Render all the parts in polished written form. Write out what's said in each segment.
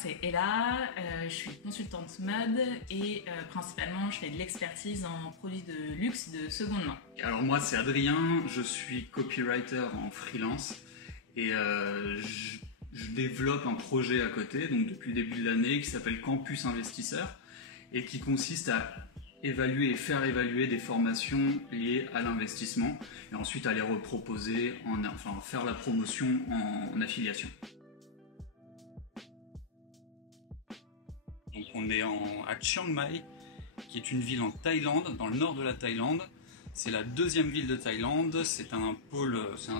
c'est Ella, je suis consultante mode et principalement je fais de l'expertise en produits de luxe de seconde main. Alors moi c'est Adrien, je suis copywriter en freelance et je développe un projet à côté, donc depuis le début de l'année, qui s'appelle Campus Investisseur et qui consiste à évaluer et faire évaluer des formations liées à l'investissement et ensuite à les reproposer, faire la promotion en affiliation. Donc on est à Chiang Mai, qui est une ville en Thaïlande, dans le nord de la Thaïlande. C'est la deuxième ville de Thaïlande, c'est un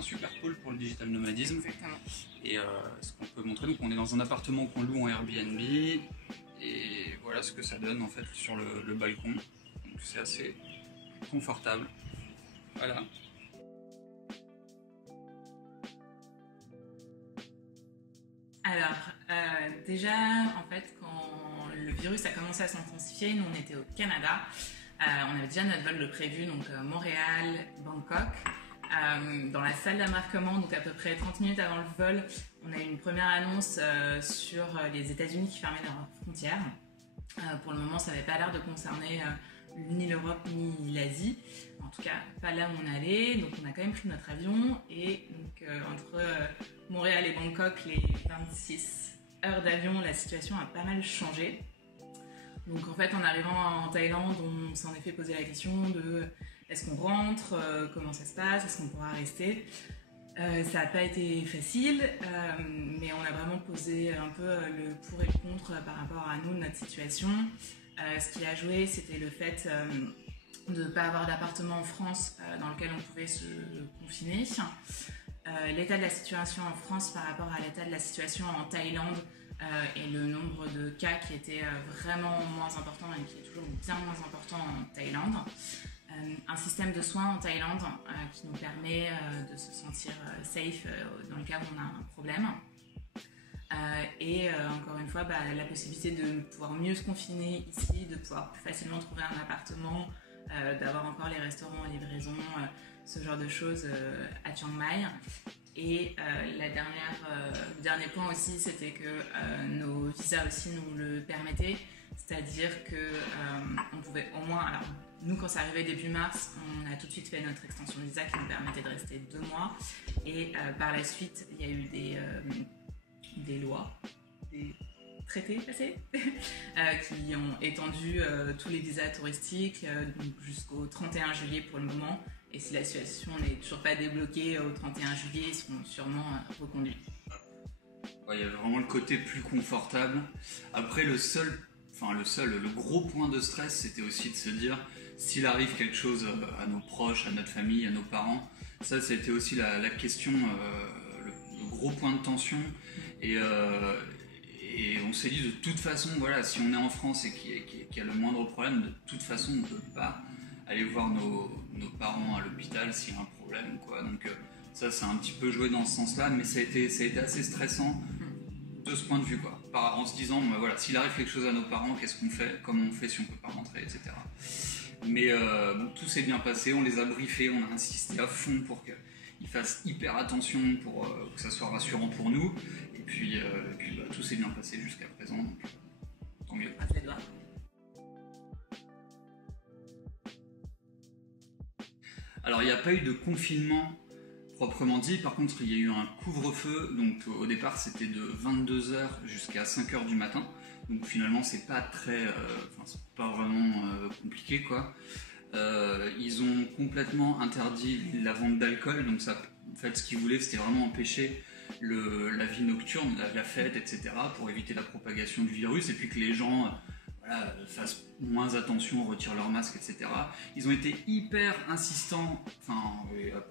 super pôle pour le digital nomadisme. Exactement. Et ce qu'on peut montrer, donc on est dans un appartement qu'on loue en Airbnb, et voilà ce que ça donne en fait sur le balcon. Donc c'est assez confortable. Voilà. Alors, déjà, en fait, quand le virus a commencé à s'intensifier, nous on était au Canada. On avait déjà notre vol de prévu, donc Montréal, Bangkok. Dans la salle d'embarquement, donc à peu près 30 minutes avant le vol, on a eu une première annonce sur les États-Unis qui fermaient leurs frontières. Pour le moment, ça n'avait pas l'air de concerner ni l'Europe ni l'Asie, en tout cas pas là où on allait, donc on a quand même pris notre avion et donc entre Montréal et Bangkok, les 26 heures d'avion, la situation a pas mal changé. Donc en fait en arrivant en Thaïlande, on s'en est fait poser la question de est-ce qu'on rentre, comment ça se passe, est-ce qu'on pourra rester. Ça n'a pas été facile, mais on a vraiment posé un peu le pour et le contre par rapport à nous, notre situation. Ce qui a joué, c'était le fait de ne pas avoir d'appartement en France dans lequel on pouvait se confiner. L'état de la situation en France par rapport à l'état de la situation en Thaïlande et le nombre de cas qui était vraiment moins important et qui est toujours bien moins important en Thaïlande. Un système de soins en Thaïlande qui nous permet de se sentir safe dans le cas où on a un problème. Encore une fois, la possibilité de pouvoir mieux se confiner ici, de pouvoir plus facilement trouver un appartement, d'avoir encore les restaurants en livraison, ce genre de choses à Chiang Mai. Et le dernier point aussi, c'était que nos visas aussi nous le permettaient, c'est-à-dire qu'on pouvait au moins... Alors, nous, quand c'est arrivé début mars, on a tout de suite fait notre extension de visa qui nous permettait de rester 2 mois. Et par la suite, il y a eu des lois, des traités passés qui ont étendu tous les visas touristiques jusqu'au 31 juillet pour le moment. Et si la situation n'est toujours pas débloquée au 31 juillet, ils seront sûrement reconduits. Ouais, il y a vraiment le côté plus confortable. Après, le gros point de stress, c'était aussi de se dire s'il arrive quelque chose à nos proches, à notre famille, à nos parents. Ça, c'était aussi la question, le gros point de tension. Et on s'est dit de toute façon, voilà, si on est en France et qu'il y a le moindre problème, de toute façon, on ne peut pas aller voir nos parents à l'hôpital s'il y a un problème, quoi. Donc ça a un petit peu joué dans ce sens-là, mais ça a été assez stressant de ce point de vue, quoi. En se disant, voilà, s'il arrive quelque chose à nos parents, qu'est-ce qu'on fait, comment on fait si on ne peut pas rentrer, etc. Mais tout s'est bien passé, on les a briefés, on a insisté à fond pour qu'ils fassent hyper attention, pour que ça soit rassurant pour nous. Et puis tout s'est bien passé jusqu'à présent, donc tant mieux. Alors il n'y a pas eu de confinement proprement dit, par contre il y a eu un couvre-feu, donc au départ c'était de 22h jusqu'à 5h du matin, donc finalement c'est pas c'est pas vraiment compliqué, quoi. Ils ont complètement interdit la vente d'alcool, donc ça, en fait ce qu'ils voulaient c'était vraiment empêcher la vie nocturne, la fête, etc., pour éviter la propagation du virus, et puis que les gens fassent moins attention, retirent leur masque, etc. Ils ont été hyper insistants,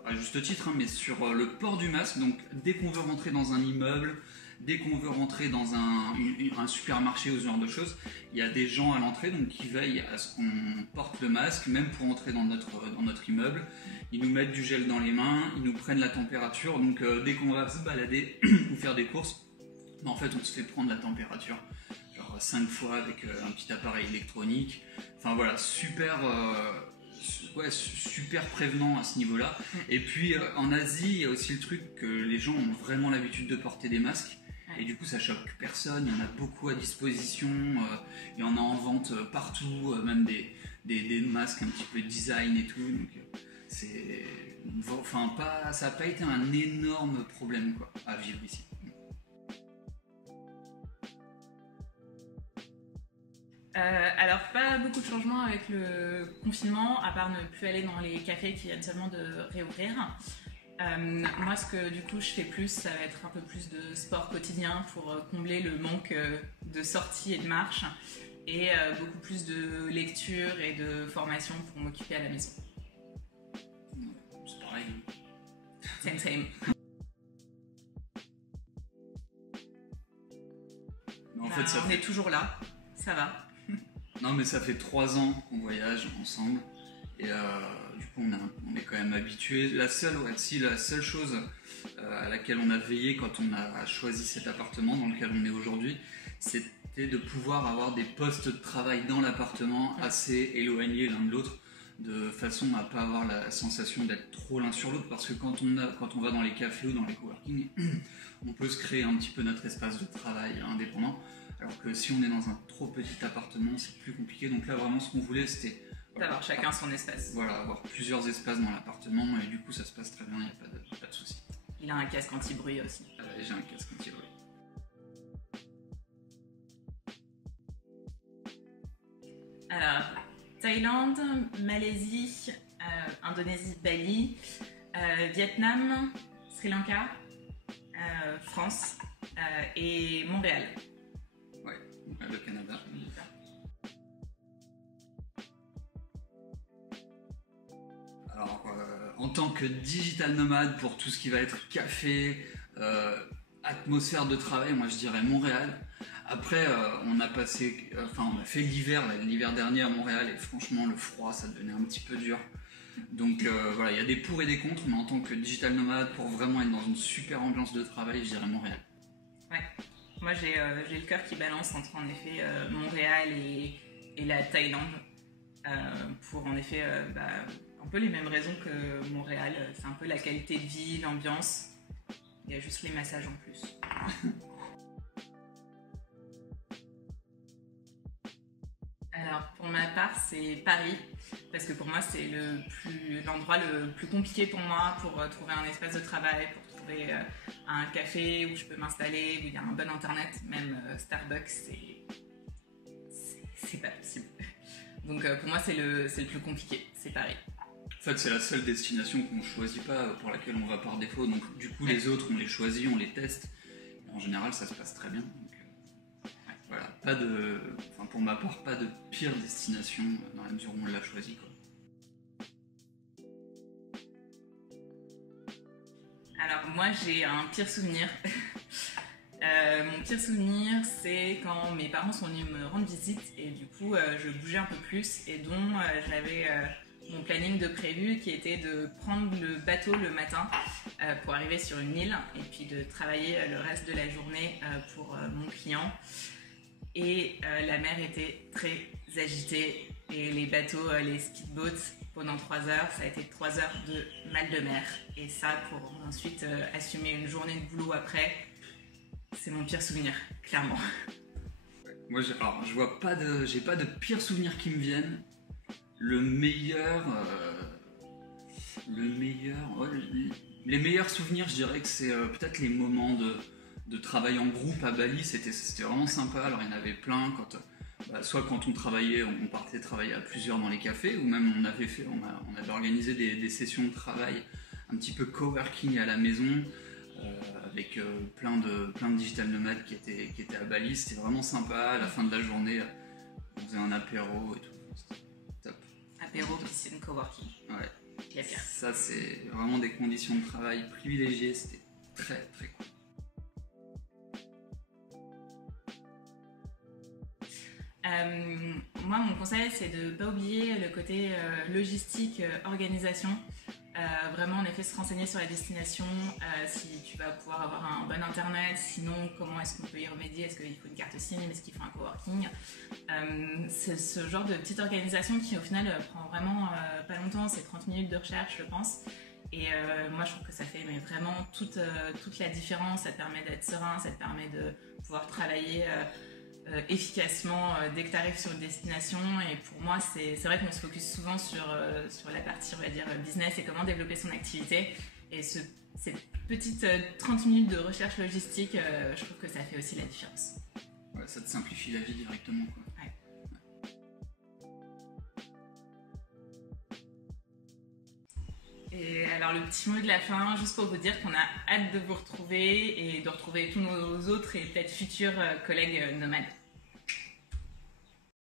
à juste titre, mais sur le port du masque. Donc dès qu'on veut rentrer dans un immeuble, dès qu'on veut rentrer dans un supermarché ou ce genre de choses, il y a des gens à l'entrée donc qui veillent à ce qu'on porte le masque, même pour entrer dans notre immeuble. Ils nous mettent du gel dans les mains, ils nous prennent la température, donc dès qu'on va se balader ou faire des courses, en fait on se fait prendre la température 5 fois avec un petit appareil électronique. Enfin voilà, super prévenant à ce niveau-là. Et puis en Asie, il y a aussi le truc que les gens ont vraiment l'habitude de porter des masques. Et du coup, ça choque personne. Il y en a beaucoup à disposition. Il y en a en vente partout, même des masques un petit peu design et tout. Donc, ça n'a pas été un énorme problème quoi, à vivre ici. Alors, pas beaucoup de changements avec le confinement, à part ne plus aller dans les cafés qui viennent seulement de réouvrir. Moi, ce que du coup je fais plus, ça va être un peu plus de sport quotidien pour combler le manque de sorties et de marche, et beaucoup plus de lecture et de formation pour m'occuper à la maison. C'est pareil. Same. Mais en fait, on est toujours là, ça va. Non, mais ça fait 3 ans qu'on voyage ensemble et du coup on est quand même habitués. La seule chose à laquelle on a veillé quand on a choisi cet appartement dans lequel on est aujourd'hui, c'était de pouvoir avoir des postes de travail dans l'appartement assez éloignés l'un de l'autre, de façon à pas avoir la sensation d'être trop l'un sur l'autre, parce que quand on va dans les cafés ou dans les coworking, on peut se créer un petit peu notre espace de travail indépendant. Alors que si on est dans un trop petit appartement, c'est plus compliqué. Donc là, vraiment, ce qu'on voulait, c'était d'avoir chacun son espace. Voilà, avoir plusieurs espaces dans l'appartement et du coup, ça se passe très bien, il n'y a pas de souci. Il a un casque anti-bruit aussi. J'ai un casque anti-bruit. Alors, Thaïlande, Malaisie, Indonésie, Bali, Vietnam, Sri Lanka, France et Montréal. Ouais, le Canada. Alors, en tant que digital nomade pour tout ce qui va être café, atmosphère de travail, moi je dirais Montréal. Après, on a fait l'hiver dernier à Montréal et franchement le froid ça devenait un petit peu dur. Donc voilà, il y a des pour et des contre, mais en tant que digital nomade, pour vraiment être dans une super ambiance de travail, je dirais Montréal. Ouais, moi j'ai le cœur qui balance entre en effet Montréal et la Thaïlande, pour en effet un peu les mêmes raisons que Montréal. C'est un peu la qualité de vie, l'ambiance, il y a juste les massages en plus. Alors pour ma part c'est Paris, parce que pour moi c'est l'endroit le plus compliqué pour moi pour trouver un espace de travail, pour trouver un café où je peux m'installer, où il y a un bon internet, même Starbucks c'est pas possible. Donc pour moi c'est le plus compliqué, c'est Paris. En fait c'est la seule destination qu'on ne choisit pas, pour laquelle on va par défaut, donc du coup les autres on les choisit, on les teste, et en général ça se passe très bien. Voilà, pour ma part, pas de pire destination dans la mesure où on l'a choisi, quoi. Alors moi j'ai un pire souvenir. Mon pire souvenir c'est quand mes parents sont venus me rendre visite et du coup je bougeais un peu plus et dont j'avais mon planning de prévu qui était de prendre le bateau le matin pour arriver sur une île et puis de travailler le reste de la journée pour mon client. Et la mer était très agitée et les bateaux, les speedboats, pendant 3 heures, ça a été 3 heures de mal de mer. Et ça, pour ensuite assumer une journée de boulot après, c'est mon pire souvenir, clairement. Moi, j'ai pas de pire souvenir qui me viennent. Les meilleurs souvenirs, je dirais que c'est peut-être les moments de travail en groupe à Bali, c'était vraiment sympa. Alors il y en avait plein, soit quand on travaillait, on partait travailler à plusieurs dans les cafés, ou même on avait organisé des sessions de travail un petit peu coworking à la maison, avec plein de digital nomades qui étaient à Bali. C'était vraiment sympa. À la fin de la journée, on faisait un apéro et tout. C'était top. Apéro, piscine, coworking. Ouais. Bien. Ça c'est vraiment des conditions de travail privilégiées. C'était très très cool. Moi, mon conseil, c'est de ne pas oublier le côté logistique, organisation. Vraiment, en effet, se renseigner sur la destination, si tu vas pouvoir avoir un bon internet, sinon, comment est-ce qu'on peut y remédier, est-ce qu'il faut une carte SIM, est-ce qu'il faut un coworking. C'est ce genre de petite organisation qui, au final, prend vraiment pas longtemps, c'est 30 minutes de recherche, je pense. Et moi, je trouve que ça fait vraiment toute la différence. Ça te permet d'être serein, ça te permet de pouvoir travailler efficacement dès que tu arrives sur une destination. Et pour moi, c'est vrai qu'on se focus souvent sur la partie, on va dire, business et comment développer son activité. Et ces petites 30 minutes de recherche logistique, je trouve que ça fait aussi la différence. Ouais, ça te simplifie la vie directement, quoi. Ouais. Et alors le petit mot de la fin, juste pour vous dire qu'on a hâte de vous retrouver et de retrouver tous nos autres et peut-être futurs collègues nomades.